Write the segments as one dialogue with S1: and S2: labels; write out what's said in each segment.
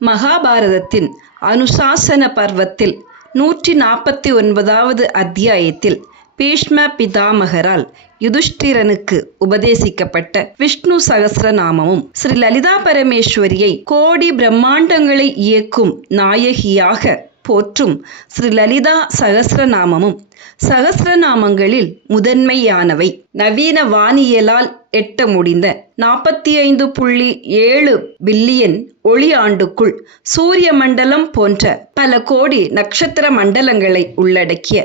S1: மகாபாரதத்தின் அனுசாசன பர்வத்தில் நூற்றி நாற்பத்தி ஒன்பதாவது அத்தியாயத்தில் பீஷ்ம பிதாமகரால் யுதிஷ்டிரனுக்கு உபதேசிக்கப்பட்ட விஷ்ணு சகசிரநாமமும் ஸ்ரீ லலிதா பரமேஸ்வரியை கோடி பிரம்மாண்டங்களை இயக்கும் நாயகியாக போற்றும் ஸ்ரீ லலிதா சகசிரநாமமும் சகசிரநாமங்களில் முதன்மையானவை. நவீன வானியலால் எட்ட முடிந்த நாற்பத்தி ஐந்து புள்ளி ஏழு பில்லியன் ஒளி ஆண்டுக்குள் சூரிய மண்டலம் போன்ற பல கோடி நட்சத்திர மண்டலங்களை உள்ளடக்கிய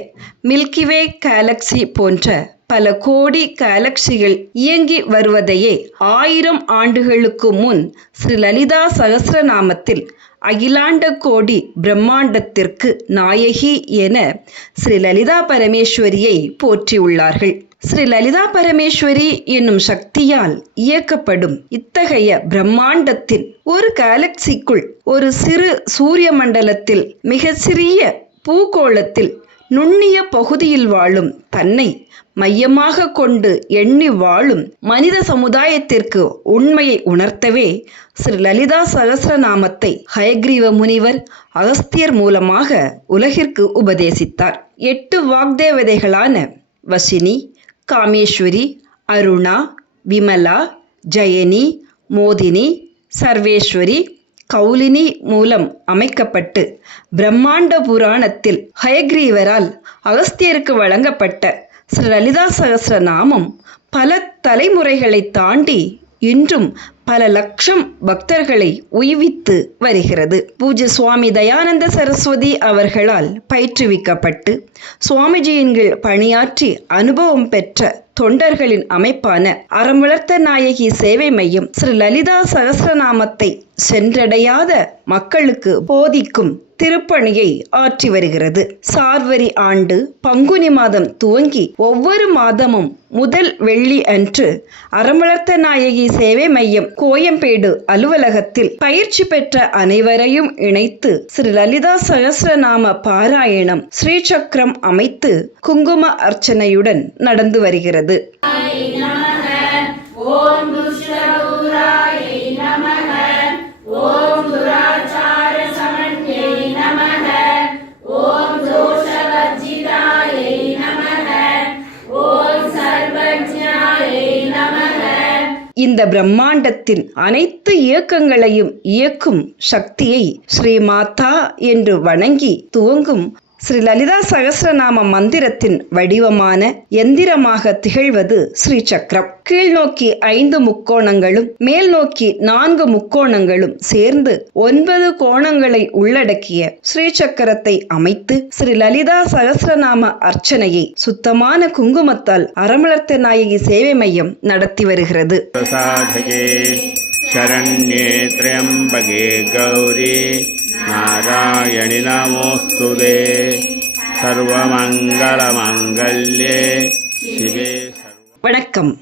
S1: மில்கிவே கேலக்சி போன்ற பல கோடி கேலக்சிகள் இயங்கி வருவதையே ஆயிரம் ஆண்டுகளுக்கு முன் ஸ்ரீ லலிதா சகசிரநாமத்தில் அகிலாண்ட கோடி பிரம்மாண்டத்திற்கு நாயகி என ஸ்ரீ லலிதா பரமேஸ்வரியை போற்றியுள்ளார்கள். ஸ்ரீ லலிதா பரமேஸ்வரி என்னும் சக்தியால் இயக்கப்படும் இத்தகைய பிரம்மாண்டத்தின் ஒரு கேலக்சிக்குள் ஒரு சிறு சூரிய மண்டலத்தில் மிக சிறிய பூகோளத்தில் நுண்ணிய பகுதியில் வாழும் தன்னை மையமாக கொண்டு எண்ணி வாழும் மனித சமுதாயத்திற்கு உண்மையை உணர்த்தவே ஸ்ரீ லலிதா சகசிரநாமத்தை ஹயக்ரீவ முனிவர் அகஸ்தியர் மூலமாக உலகிற்கு உபதேசித்தார். எட்டு வாக்தேவதைகளான வசினி காமேஸ்வரி அருணா விமலா ஜெயனி மோதினி சர்வேஸ்வரி கௌலினி மூலம் அமைக்கப்பட்டு பிரம்மாண்ட புராணத்தில் ஹயக்ரீவரால் அகஸ்தியருக்கு வழங்கப்பட்ட ஸ்ரீ லலிதா சகசிர நாமம் பல தலைமுறைகளை தாண்டி இன்றும் பல லட்சம் பக்தர்களை உய்வித்து வருகிறது. பூஜ்ய சுவாமி தயானந்த சரஸ்வதி அவர்களால் பயிற்றுவிக்கப்பட்டு சுவாமிஜியின் கீழ் பணியாற்றி அனுபவம் பெற்ற தொண்டர்களின் அமைப்பான அறமுளர்த்த நாயகி சேவை மையம் ஸ்ரீ லலிதா சகசிரநாமத்தை சென்றடையாத மக்களுக்கு போதிக்கும் திருப்பணியை ஆற்றி வருகிறது. சார்வரி ஆண்டு பங்குனி மாதம் துவங்கி ஒவ்வொரு மாதமும் முதல் வெள்ளி அன்று அறமளர்த்த நாயகி சேவை மையம் கோயம்பேடு அலுவலகத்தில் பயிற்சி பெற்ற அனைவரையும் இணைத்து ஸ்ரீ லலிதா சகசிரநாம பாராயணம் ஸ்ரீசக்கரம் அமைத்து குங்கும அர்ச்சனையுடன் நடந்து வருகிறது. ஓம் இந்த பிரம்மாண்டத்தின் அனைத்து இயக்கங்களையும் இயக்கும் சக்தியை ஸ்ரீ மாதா என்று வணங்கி துவங்கும் ஸ்ரீ லலிதா சகசிரநாம மந்திரத்தின் வடிவமான எந்திரமாக திகழ்வது ஸ்ரீ சக்கரம் கீழ் நோக்கி ஐந்து முக்கோணங்களும் மேல் நோக்கி நான்கு முக்கோணங்களும் சேர்ந்து ஒன்பது கோணங்களை உள்ளடக்கிய ஸ்ரீ சக்கரத்தை அமைத்து ஸ்ரீ லலிதா சகசிரநாம அர்ச்சனையை சுத்தமான குங்குமத்தால் அறமளர்த்த நாயகி சேவை மையம் நடத்தி வருகிறது साधके शरण्ये त्र्यम्बके गौरी नारायणि नमोऽस्तु ते सर्वमङ्गलमाङ्गल्ये शिवे सर्व வணக்கம்